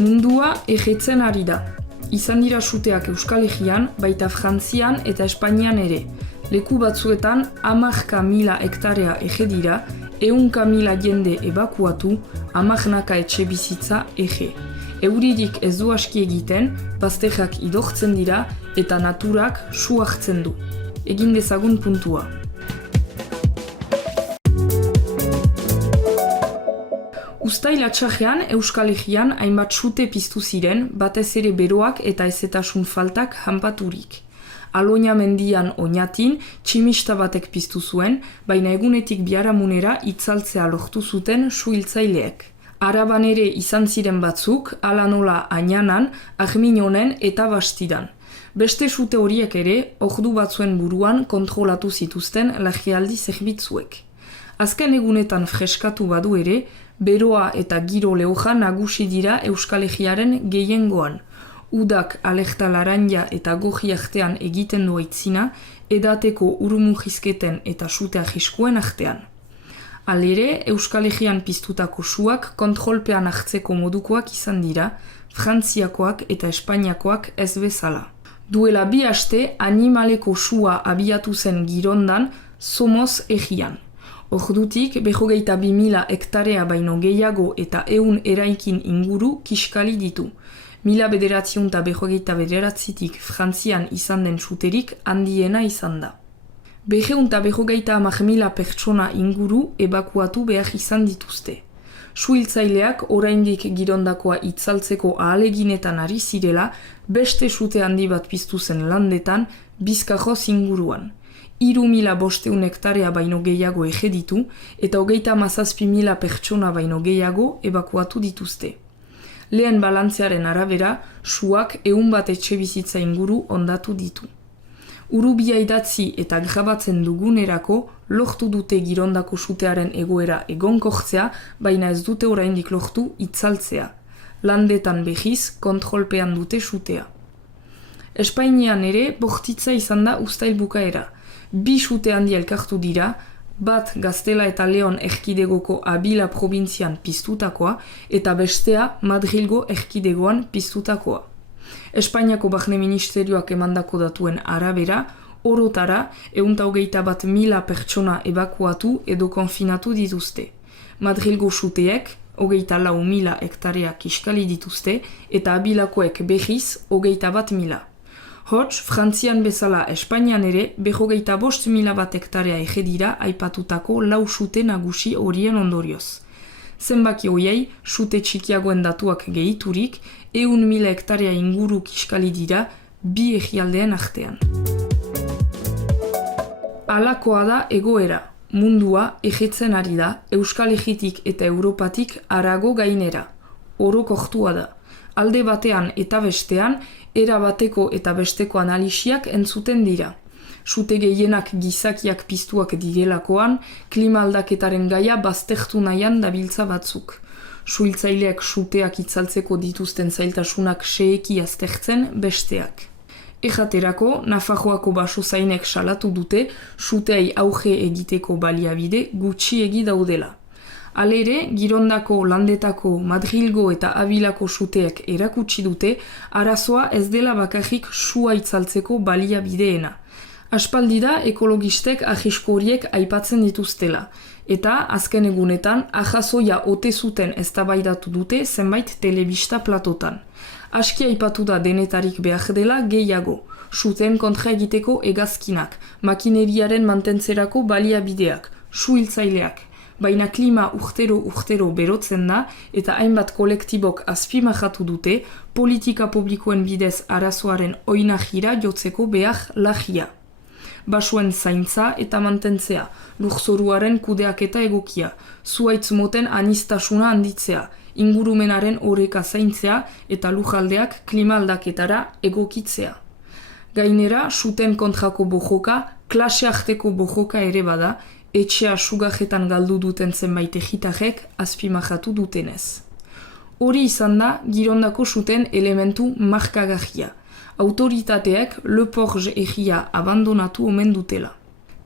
Mundua ejetzen ari da. Izan dira suteak Euskal Herrian, baita Frantzian eta Espainian ere. Leku batzuetan 10.000 hektarea ege dira, 100.000 jende ebakuatu, 10 etxe bizitza ege. Euririk ez du aski egiten, bazterrak idortzen dira eta naturak su hartzen du. Egin dezagun puntua. Uztail atxarrean Euskal Herrian hainbat sute piztu ziren, batez ere beroak eta ezetasun faltak hanpaturik. Aloña mendian oinatin, tximista batek piztu zuen, baina egunetik biharamunera itzaltzea lortu zuten suhiltzaileek. Araban ere izan ziren batzuk, ala nola Añanan, Arminonen eta Bastidan. Beste sute horiek ere, ordu batzuen buruan kontrolatu zituzten larrialdi zerbitzuek. Azken egunetan freskatu badu ere, beroa eta giro lehoja nagusi dira Euskal Herriaren gehiengoan. Udak alerta laranja eta goji artean egiten du aitzina, edateko urumujizketen eta sutea jiskuen artean. Halere, Euskal Herrian piztutako suak kontrolpean hartzeko modukoak izan dira, Frantziakoak eta Espainiakoak ez bezala. Duela 2 aste, animaleko sua abiatu zen Girondan, Somoz Herrian. Ordutik, 22.000 hektarea baino gehiago eta 100 eraikin inguru kiskali ditu. 1929tik Frantzian izan den suterik handiena izan da. 250.000 pertsona inguru ebakuatu behar izan dituzte. Suhiltzaileak oraindik Girondakoa itzaltzeko ahaleginetan ari zirela, beste sute handi bat piztu zen landetan, Bizkajoz inguruan. 3.500 hektarea baino gehiago ege ditu eta 37.000 pertsona baino gehiago ebakuatu dituzte. Lehen balantzearen arabera, suak 100 etxe bizitza inguru ondatu ditu. Urubia idatzi eta grabatzen dugunerako lortu dute Girondako sutearen egoera egonkortzea, baina ez dute oraindik lortu itzaltzea. Landetan behiz kontrolpean dute sutea. Espainian ere bortitza izan da uztail bukaera. 2 sute handi elkartu dira, bat Gaztela eta Leon erkidegoko Abila probintzian piztutakoa eta bestea Madrilgo erkidegoan piztutakoa. Espainiako Barne Ministerioak emandako datuen arabera, orotara 121.000 pertsona ebakuatu edo konfinatu dituzte. Madrilgo suteek 24.000 hektarea kiskali dituzte eta Abilakoek behiz 21.000. Hots, Frantzian bezala Espainian ere 25.000 bat hektarea ege dira aipatutako 4 sute nagusi horien ondorioz. Zenbaki hoiei, sute txikiagoen datuak gehiturik, 100.000 hektarea inguru kiskali dira 2 herrialdeen artean. Halakoa da egoera. Mundua ejetzen ari da, Euskal Herritik eta Europatik harago gainera. Orokortua da. Alde batean eta bestean, era bateko eta besteko analisiak entzuten dira. Sute gehienak gizakiak piztuak direlakoan, klima aldaketaren gaia baztertu nahian dabiltza batzuk. Suhiltzaileak suteak itzaltzeko dituzten zailtasunak seeki aztertzen besteak. Ejaterako, Nafarroako basozainek salatu dute suteai auge egiteko baliabide gutxiegi daudela. Halere, Girondako, Landetako, Madrilgo eta Abilako suteek erakutsi dute arazoa ez dela bakarrik sua itzaltzeko baliabideena. Aspaldi da ekologistek ahisko horiek aipatzen dituztela, eta azken egunetan ahazoia ote zuten eztabaidatu dute zenbait telebista platotan. Aski aipatu da denetarik behar dela gehiago, suteen kontra egiteko hegazkinak, makineriaren mantentzerako baliabideak, suhiltzaileak. Baina klima urtero berotzen da eta hainbat kolektibok azpimajatu dute politika publikoen bidez arazoaren oinahira jotzeko behar lagia. Basuen zaintza eta mantentzea, lurzoruaren kudeaketa egokia, zuhaitz moten aniztasuna handitzea, ingurumenaren oreka zaintzea eta lujaldeak klima aldaketara egokitzea. Gainera, suten kontrako bojoka, klase arteko bojoka ere bada, etxea sugajetan galdu duten zenbait egitarrek azpimajatu dutenez. Hori izan da, Girondako suten elementu markagarria. Autoritateek Le Porge egia abandonatu omen dutela.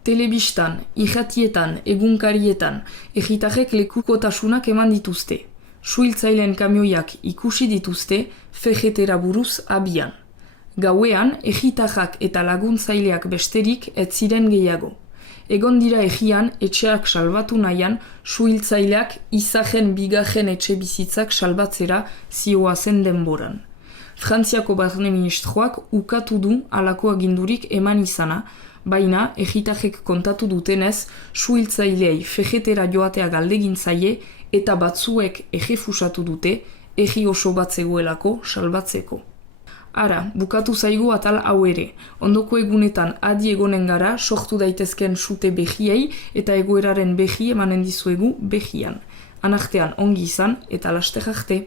Telebistan, irratietan, egunkarietan, egitarrek lekukotasunak eman dituzte. Suhiltzaileen kamioiak ikusi dituzte fejetera buruz abian. Gauean, egitajak eta laguntzaileak besterik ez ziren gehiago. Egon dira egian etxeak salbatu nahian, suhiltzaileak izajen bigajen etxe bizitzak salbatzera zioazen denboran. Frantziako barne ministroak ukatu du halako agindurik eman izana, baina egitajek kontatu dutenez, suhiltzaileei fejetera joatea galdegin zaie eta batzuek errefusatu dute, egi oso bat zegoelako salbatzeko. Ara, bukatu zaigu atal hau ere. Ondoko egunetan adi egonen gara sortu daitezken sute behiei eta egoeraren behi emanen dizuegu behian. Anartean ongi izan eta laster arte.